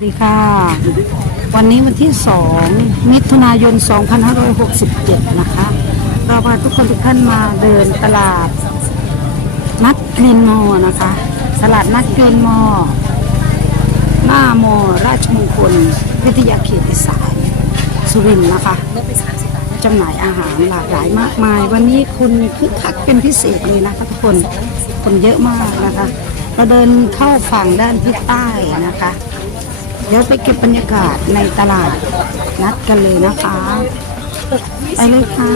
สวัสดีค่ะ วันนี้วันที่ 2 มิถุนายน 2567 นะคะ เราพาทุกคนทุกท่านมาเดินตลาด นัดกรีนมอลนะคะ ตลาดนัดกรีนมอลหน้ามอราชมงคล วิทยาเขตอีสานสุรินทร์นะคะจำหน่ายอาหารหลากหลายมากมาย วันนี้คุณคึกคักเป็นพิเศษเลยนะคะทุกคนคนเยอะมากนะคะ เราเดินเข้าฝั่งด้านทิศใต้นะคะ เดี๋ยวไปเก็บบรรยากาศในตลาดนัดกันเลยนะคะ ไปเลยค่ะ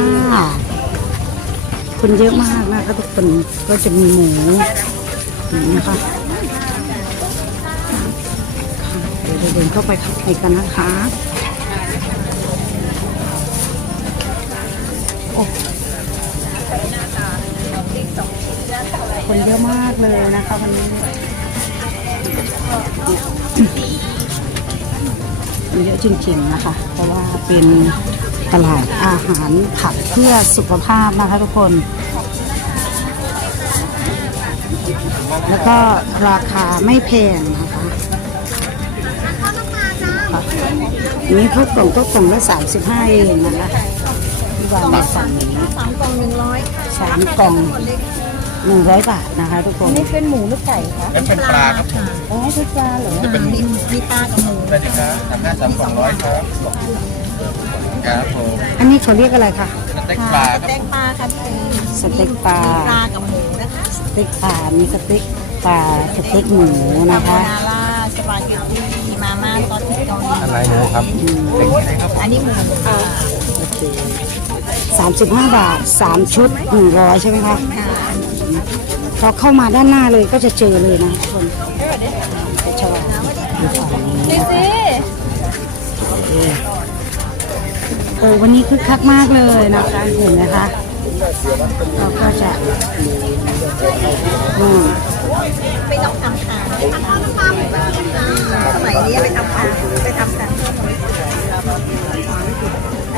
คนเยอะมากนะคะทุกคนก็จะมีหมูนะคะเดี๋ยวเดินเข้าไปข้างในกันนะคะโอ้คนเยอะมากเลยนะคะวันนี้ เยอะจริงๆนะคะ เพราะว่าเป็นตลาดอาหารผักเพื่อสุขภาพนะคะทุกคน แล้วก็ราคาไม่แพงนะคะค่ะอันนี้ทุกกล่องทุกกล่องละ35เองนะคะที่วางในสั่งนี้สามกล่องหนึ่งร้อยสามกล่อง 100บาทนะคะทุกคนนี่เป็นหมูหรือไก่คะเป็นปลาครับผม โอ้ยทุกปลาเหรอจะเป็นมีมีปลากับหมูอะไรดีครับทำหน้าสามสองร้อยครับครับผมอันนี้เขาเรียกอะไรคะสเต็กปลาสครับเต็กปลาค่ะพี่สเต็กปลามีปลากับหมูนะคะสเต็กปลามีสเต็กปลาสเต็กหมูนะคะคาโบนาร่าสปาเกตตี้มาม่าซอสพริกเกาหลีอะไรหมูครับเต็กนี่ครับ อันนี้หมูค่ะโอเค สามสิบห้าบาทสามชุดหนึ่งร้อยใช่ไหมคะพอเข้ามาด้านหน้าเลยก็จะเจอเลยนะทุกคนไปชมดูฝั่งนี้สิโอ้วันนี้คึกคักมากเลยนะคะเห็นไหมคะเราก็จะอืมไม่ต้องทำทานสมัยนี้ไปทำทานไปทำทาน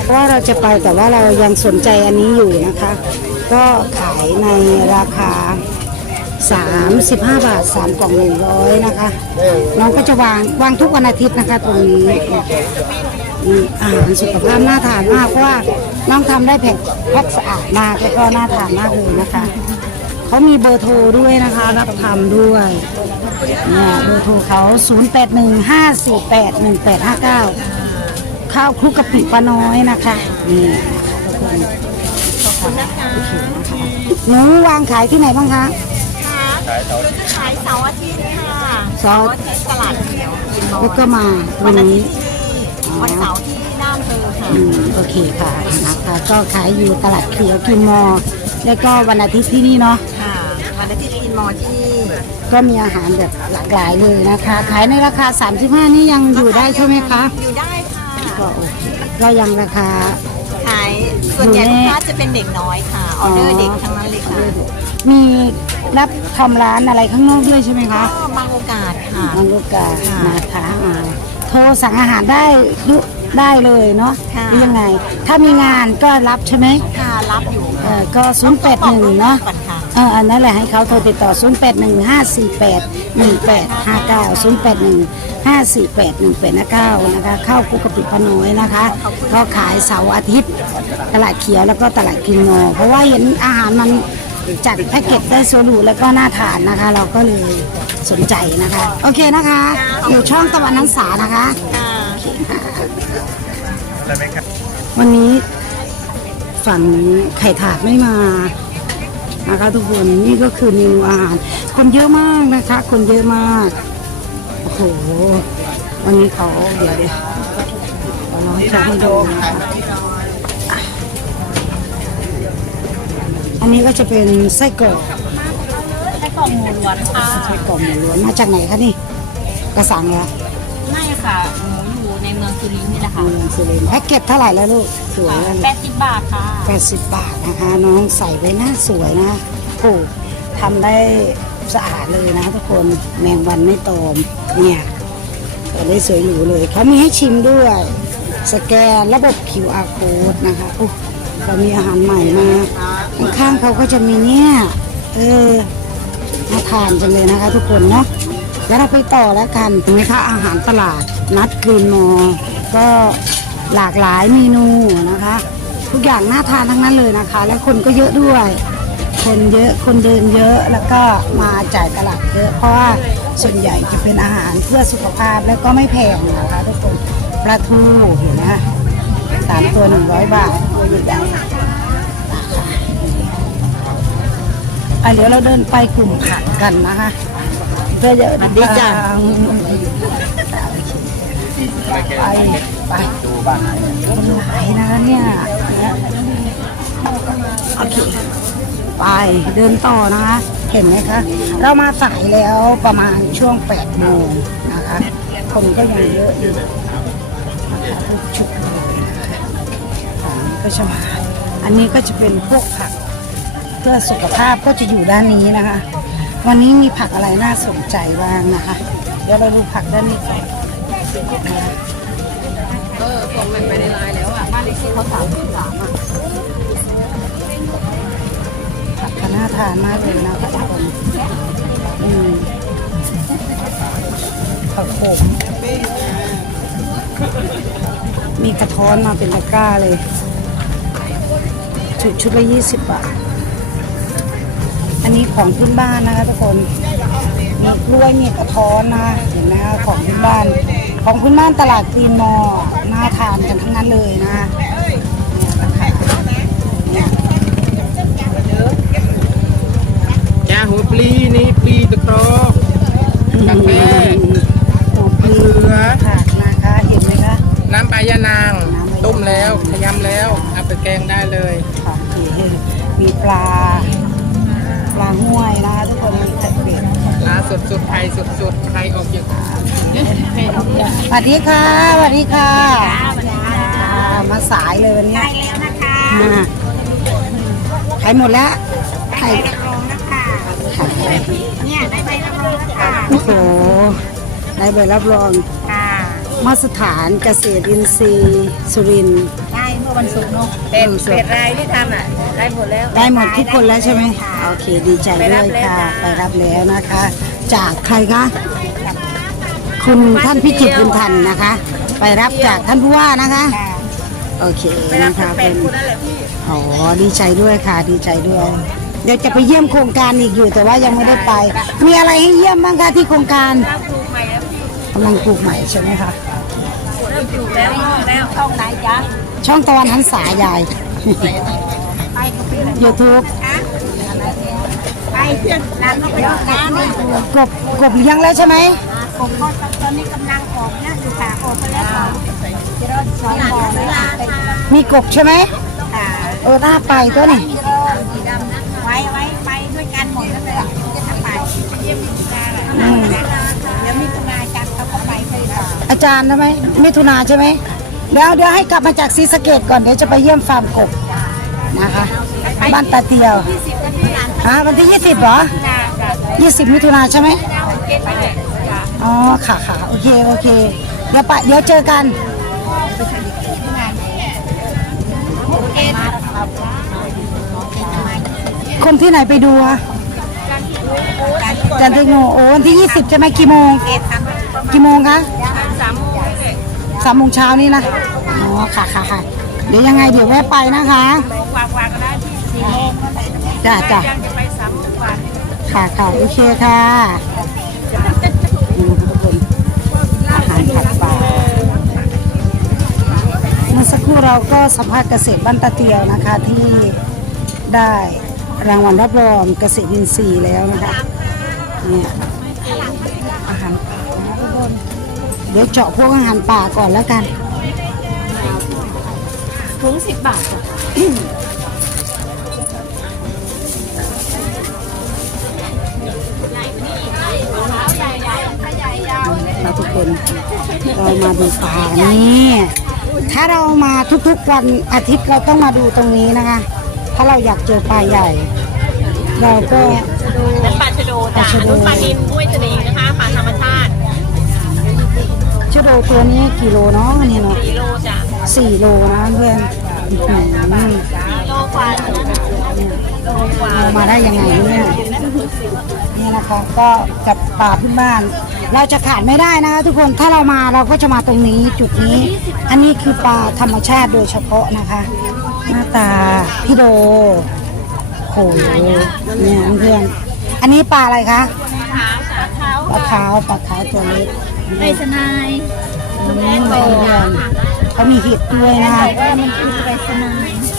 เพราะว่าเราจะไปแต่ว่าเรายังสนใจอันนี้อยู่นะคะ ก็ขายในราคา 35 บาท 3 กล่อง 100 นะคะ น้องก็จะวางวางทุกวันอาทิตย์นะคะตรงนี้อาหารสุขภาพน่าทานมากเพราะว่าน้องทำได้แพ็คแพ็คสะอาดมากแล้วก็น่าทานมากเลยนะคะเขามีเบอร์โทรด้วยนะคะ รับทำด้วยเนี่ยเบอร์โทรเขา 0815481859 ข้าวคลุกกะปิปลาน้อยนะคะนี่นะคะทุกคนคุณนะคะหนูวางขายที่ไหนบ้างคะค่ะเราจะขายเสาร์อาทิตย์ค่ะเสาร์อาทิตย์ตลาดเขียวกินร้อแล้วยก็มาวัวันนอาทินี้ ตย์ที่นี่วันเสาร์ที่หน้าอำเภอค่ะ อืมโอเคค่ะนะคะก็ขายอยู่ตลาดเขียวกินมอ แล้วก็วันอาทิตย์ที่นี่เนาะค่ะ วันอาทิตย์กินมอที่นี่ก็มีอาหารแบบหลากหลายเลยนะคะ ขายในราคา 35 นี่ยังอยู่ได้ใช่ไหมคะ อยู่ได้ค่ะ ก็โอเคก็ยังราคา ขายส่วนใหญ่ลูกค้าจะเป็นเด็กน้อยค่ะออเดอร์เด็กทั้งนั้นเลยค่ะมีรับทำร้านอะไรข้างนอกด้วยใช่ไหมคะก็บางโอกาสค่ะ บางโอกาสนะคะอ่าโทรสั่งอาหารได้ทุกได้เลยเนาะค่ะ หรือยังไง ถ้ามีงานก็รับใช่ไหมค่ะรับอยู่เออก็ 081 เนาะ ก่อนค่ะ เอออันนั้นแหละให้เขาโทรติดต่อ 0815481859 0815481859นะคะเข้าคุกกะปิพะน้อยนะคะ ก็ขายเสาร์อาทิตย์ ตลาดเขียวแล้วก็ตลาดกินงอเพราะว่าเห็นอาหารมันจัดแพ็กเกจได้สวยหรูแล้วก็น่าทานนะคะ เราก็เลยสนใจนะคะ โอเคนะคะ อยู่ช่องตะวันนันสานะคะค่ะอะไรไหมครับวันนี้ฝั่งไข่ถาดไม่มา นะคะทุกคนนี่ก็คือเมนูอาหารคนเยอะมากนะคะ คนเยอะมากโอ้โหวันนี้เขาเดี๋ยวเดี๋ยวเราลองจะให้ดูนะคะอันนี้ก็จะเป็นไส้กรอกไส้กรอกหมูล้วนค่ะไส้กรอกหมูล้วนมาจากไหนคะนี่กระสังเหรอไม่ค่ะ สุรินทร์นี่แหละค่ะเมืองสุรินทร์แพ็กเกจเท่าไหร่แล้วลูกสวยเลยแปดสิบบาทค่ะ80บาทนะคะ น้องใส่ไว้หน้าสวยนะโอ้ทำได้สะอาดเลยนะทุกคนแมงวันไม่ตอมเนี่ยก็ได้สวยหรูเลยเขามีให้ชิมด้วย สแกนระบบ QR code นะคะโอ้เรามีอาหารใหม่มาข้างๆเขาก็จะมีเนี่ยเออน่าทานจังเลยนะคะทุกคนเนาะเดี๋ยวเราไปต่อแล้วกันเห็นไหมคะอาหารตลาดนัดกรีนมอลล์ ก็หลากหลายเมนูนะคะ ทุกอย่างน่าทานทั้งนั้นเลยนะคะ และคนก็เยอะด้วย คนเยอะคนเดินเยอะแล้วก็มาจ่ายตลาดเยอะเพราะว่าส่วนใหญ่จะเป็นอาหารเพื่อสุขภาพแล้วก็ไม่แพงนะคะทุกคนปลาทูเห็นไหมสามตัวหนึ่งร้อยบาทตัวใหญ่ๆอะเดี๋ยวเราเดินไปกลุ่มผักกันนะคะเพื่อจะดีจ้า ไปไปดูบ้านคนหลายนะเนี่ยโอเคไปเดินต่อนะคะ เห็นไหมคะ เรามาสายแล้วประมาณช่วง8โมงนะคะ คนก็ยังเยอะอยู่นะคะทุกชุดเลยนะคะอันนี้ก็จะมาอันนี้ก็จะเป็นพวกผักเพื่อสุขภาพก็จะอยู่ด้านนี้นะคะ วันนี้มีผักอะไรน่าสนใจบ้างนะคะ เดี๋ยวเราดูผักด้านนี้ก่อน เออส่งไปในไลน์แล้วอะ บ้านเลขที่เขาสามสิบสามอะผักก็น่าทานมากเลยนะคะทุกคนอืมผักโขมมีกระท้อนมาเป็นตะกร้าเลย ชุดชุดละยี่สิบบาท อันนี้ของพื้นบ้านนะคะทุกคนมีกล้วยมีกระท้อนนะเห็นไหมคะของพื้นบ้าน ของพื้นบ้านตลาดกรีนมอน่าทานกันทั้งนั้นเลยนะนี่ยนะคะเนี่ยจ้าหัวปลีนี่ปลีตะกรอกกาแฟหัวปลีผักนะคะเห็นไหมคะน้ำใบยะนาง ต้มแล้วขยำแล้วเอาไปแกงได้เลยค่ะมีปลาปลาห้วยนะคะทุกคนมีแต่เป็ดลาสดสดๆไทยสดสดๆไทยออกจาก สวัสดีค่ะสวัสดีค่ะอ่ามาสายเลยวันนี้ได้แล้วนะคะอ่าขายหมดแล้วขายรับรองนะคะขายเนี่ยได้ใบรับรองนะคะโอ้โหได้ใบรับรองค่ะมาตรฐานเกษตรอินทรีย์สุรินทร์ได้เมื่อวันศุกร์เนาะเป็ดเป็ดรายที่ทำอะได้หมดแล้วได้หมดทุกคนแล้วใช่ไหมโอเคดีใจด้วยค่ะ ไปรับแล้วนะคะ จากใครคะ คุณท่านพิจิตรบุญทันนะคะ ไปรับจากท่านผู้ว่านะคะ โอเคนะคะเป็นอ๋อดีใจด้วยค่ะดีใจด้วย เดี๋ยวจะไปเยี่ยมโครงการอีกอยู่แต่ว่ายังไม่ได้ไป มีอะไรให้เยี่ยมบ้างคะที่โครงการกำลังปลูกใหม่ใช่ไหมคะเริ่มปลูกแล้วแล้วช่องไหนจ๊ะช่องตะวันหันษายายไปก็ไปเลย YouTube ไปเพื่อนร้านก็ไปรับน้ำนี่กบกบเลี้ยงแล้วใช่ไหม ผมก็ตอนนี้กำลังออกนะอยู่ค่ะออกไปแล้วค่ะจะรอสองบ่อแล้วค่ะมีกบใช่ไหมค่ะเออน่าไปตัวนี่มีรอสีดำนะไว้ไว้ไปด้วยกันหมดแล้วเลยจะทำไปเยี่ยมมิถุนาแหละเดี๋ยวมิถุนาจันทร์เขาก็ไปเลยค่ะอาจารย์ใช่ไหมมิถุนาใช่ไหมเดี๋ยวเดี๋ยวให้กลับมาจากศรีสะเกดก่อนเดี๋ยวจะไปเยี่ยมฟาร์มกบนะคะบ้านตาเตียวที่สิบมิถุนาฮะวันที่ 20เหรอจ้าจ้า20มิถุนาใช่ไหม อ๋อค่ะค่ะโอเคโอเค เดี๋ยวไปเดี๋ยวเจอกันคนที่ไหนไปดูอะจันทโงโอ้วันที่ 20ใช่ไหมกี่โมง กี่โมงคะสามโมงเลยสามโมงเช้านี่นะ อ๋อ ค่ะค่ะค่ะเดี๋ยวยังไงเดี๋ยวแวะไปนะคะวางวางก็ได้ที่สี่โมงจ้าจ้าจะไปสามโมงกว่าค่ะค่ะโอเคค่ะ ครู่เราก็สัมภาษณ์เกษตรบ้านตะเตียวนะคะที่ได้รางวัลรับรองเกษตรอินทรีย์แล้วนะคะเนี่ยอาหารป่านะทุกคนเดี๋ยวเจาะพวกอาหารป่าก่อนแล้วกันถุงสิบบาทจ้ะเราทุกคนเรามาดูปลานี่ ถ้าเรามาทุกๆวันอาทิตย์เราต้องมาดูตรงนี้นะคะ ถ้าเราอยากเจอปลาใหญ่ เราก็เป็นปลาชะโดจ้ะปลาชะโดอันนู้นปลานิลกล้วยทะเลนะคะปลาธรรมชาติชะโดตัวนี้กี่โลเนาะอันนี่เนาะกิโลจ้ะสี่โลนะเพื่อนอื้อหือกิโลกว่าเอามาได้ยังไงเนี่ยนี่นะคะก็จับป่าพื้นบ้าน เราจะขาดไม่ได้นะคะ ทุกคนถ้าเรามาเราก็จะมาตรงนี้จุดนี้ อันนี้คือปลาธรรมชาติโดยเฉพาะนะคะ หน้าตาพี่โดโหเนี่ยเพื่อนอันนี้ปลาอะไรคะปลาขาวปลาขาวตัวเล็กใบสนายอืมเพื่อนเขามีเห็ดด้วยนะคะว่ามั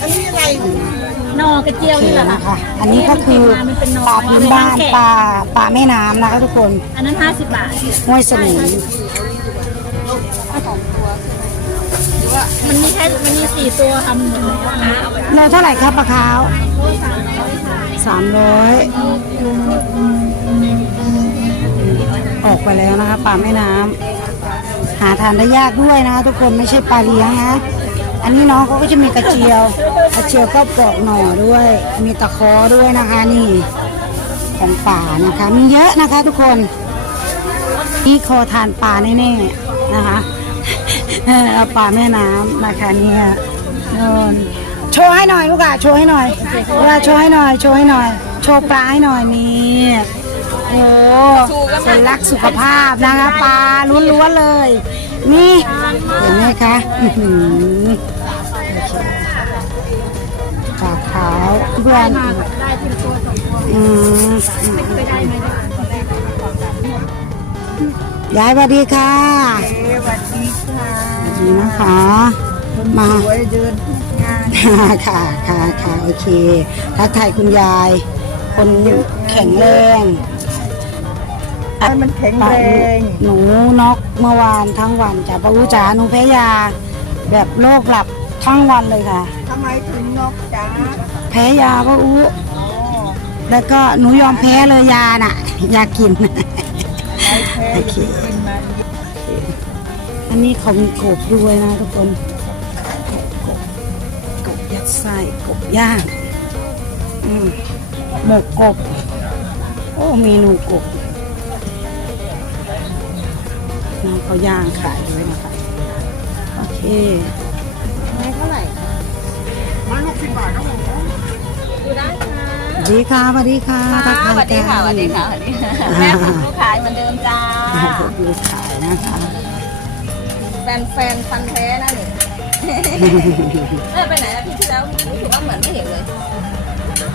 นคือใบสนายอันนี้อะไรนอกระเจียวโอเคนี่เหรอนะคะคะอันนี้ก็คือปลาพื้นบ้านปลาปลาแม่น้ำนะคะทุกคนอันนั้น 50 บาท ห้วยสมิงมันมีแค่ มันมีสี่ตัวทำหมดแล้วนะโลเท่าไหร่ครับปลาขาวสามร้อยออกไปแล้วนะคะปลาแม่น้ำหาทานได้ยากด้วยนะคะทุกคนไม่ใช่ปลาเลี้ยงนะ อันนี้น้องเขาก็จะมีกระเจียวกระเจียวก็ปอกหน่อด้วย มีตะคอด้วยนะคะนี่ของป่านะคะ มีเยอะนะคะทุกคน นี่คอทานปลาแน่ๆนะคะเอาปลาแม่น้ำนะคะเนี่ยโน่นโชว์ให้หน่อยลูกอะโชว์ให้หน่อยว่าโชว์ให้หน่อย โชว์ให้หน่อย โชว์ปลาให้หน่อยนี่โอ้สัญลักสุขภาพนะคะปลาล้วนๆเลย นี่เห็นไหมคะอื้อหือโอเคปลาขาวเพื่อนได้ทีละตัวสองตัวอืมไปได้ไหมยายสวัสดีค่ะสวัสดีค่ะสวัสดีนะคะมาไว้เดินงานค่ะค่ะค่ะโอเคทักทายคุณยาย คนแข็งแรง ให้มันแข็งแรงหนูนอกเมื่อวานทั้งวันจ้ะป้าอูจ๋าหนูแพ้ยา แบบโรคหลับทั้งวันเลยค่ะ ทำไมถึงนกจ้าแพ้ยาป้าอูแล้วก็หนูยอมแพ้เลยยาน่ะ ยากินโอเคอันนี้เขามีกบด้วยนะทุกคนกบกบยัดไส้กบย่างอืมหมกกบ โอ้เมนูกบ น้องเขาย่างขายด้วยนะคะ โอเคไม่เท่าไหร่สวัสดีค่ะสวัสดีค่ะทักทายสวัสดีค่ะสกัวันสดีค่ะสวัสดีค่ะแม่ของลูกขายเหมือนเดิมจ้าดูขายนะคะ แฟนแฟนฟันแท้นะนี่เออไปไหนนะพี่ที่แล้วรู้สึกว่าเหมือนไม่เห็นเลย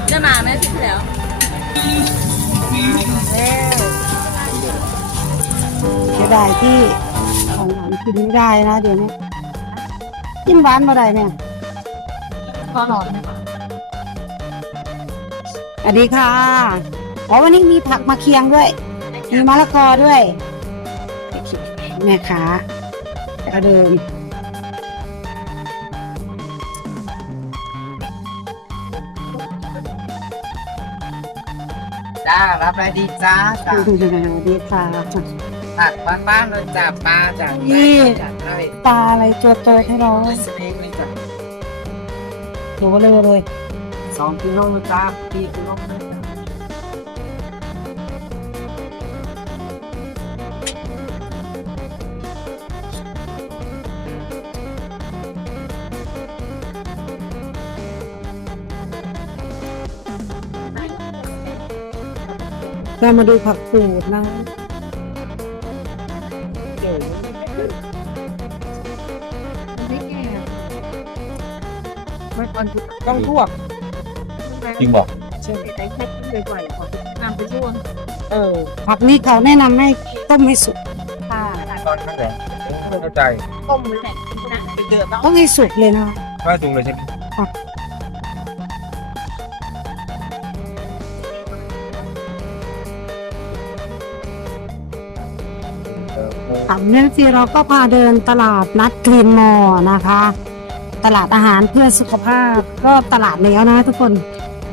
ได้มาไหมพี่ที่แล้ว เสียดายที่ของหวานกินไม่ได้นะเดี๋ยวนี้กินหวานมาได้เนี่ยพอหลอดสวัสดีค่ะอ๋อวันนี้มีผักมาเคียงด้วย มีมะละกอด้วยแม่ค้าประเดิมจ้ารับอะไรดีจ้าจ้าสวัสดีค่ะ ผักบ้านๆเลยจ้าปลาจ้านี่จ้าเลยปลาอะไรตัวโตให้เราเลยสเต็กเลยจ้าตัวเลยเลยสองกิโลจ้าปีกิโลเลยจ้าเรามาดูผักปูดนะ ต้องทั่วจริงบอกเออผักนี้เขาแนะนำให้ต้มให้สุกตอนนั้นเหรอไม่เข้าใจต้มเลยแหละนะเดือดแล้วต้องให้สุกเลยนะว่าถูกเลยใช่ไหมถามเนี่ยสิเราก็พาเดินตลาดนัดกรีนมอลล์นะคะ ตลาดอาหารเพื่อสุขภาพก็ตลาดแล้วนะทุกคน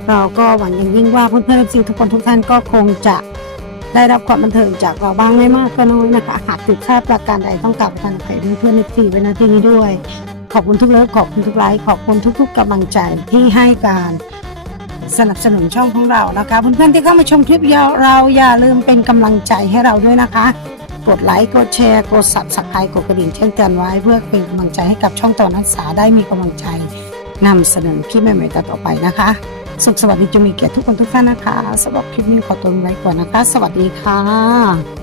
เราก็หวังอย่างยิ่งว่าเพื่อนๆซีทุกคนทุกท่านก็คงจะได้รับความบันเทิงจากเราบ้างไม่มากก็น้อยนะคะหากติดค่าประการใดต้องกลับทันใครเพื่อนๆในทีไว้นะที่นี้ด้วย ขอบคุณทุกเลิฟขอบคุณทุกไลค์ขอบคุณทุก ๆกำลังใจที่ให้การสนับสนุนช่องของเรานะคะเพื่อนๆที่เข้ามาชมคลิปเราอย่าลืมเป็นกำลังใจให้เราด้วยนะคะ กดไลค์ กดแชร์ กดสับสไครต์กดกระดิ่งแจ้งเตือนไว้ เพื่อเป็นกำลังใจให้กับช่องตอนนักศึกษาได้มีกำลังใจนำเสนอคลิปใหม่ๆต่อไปนะคะ สุขสวัสดีจุมีเกียรติทุกคนทุกท่านนะคะสำหรับคลิปนี้ขอตัวลาไปก่อนนะคะ สวัสดีค่ะ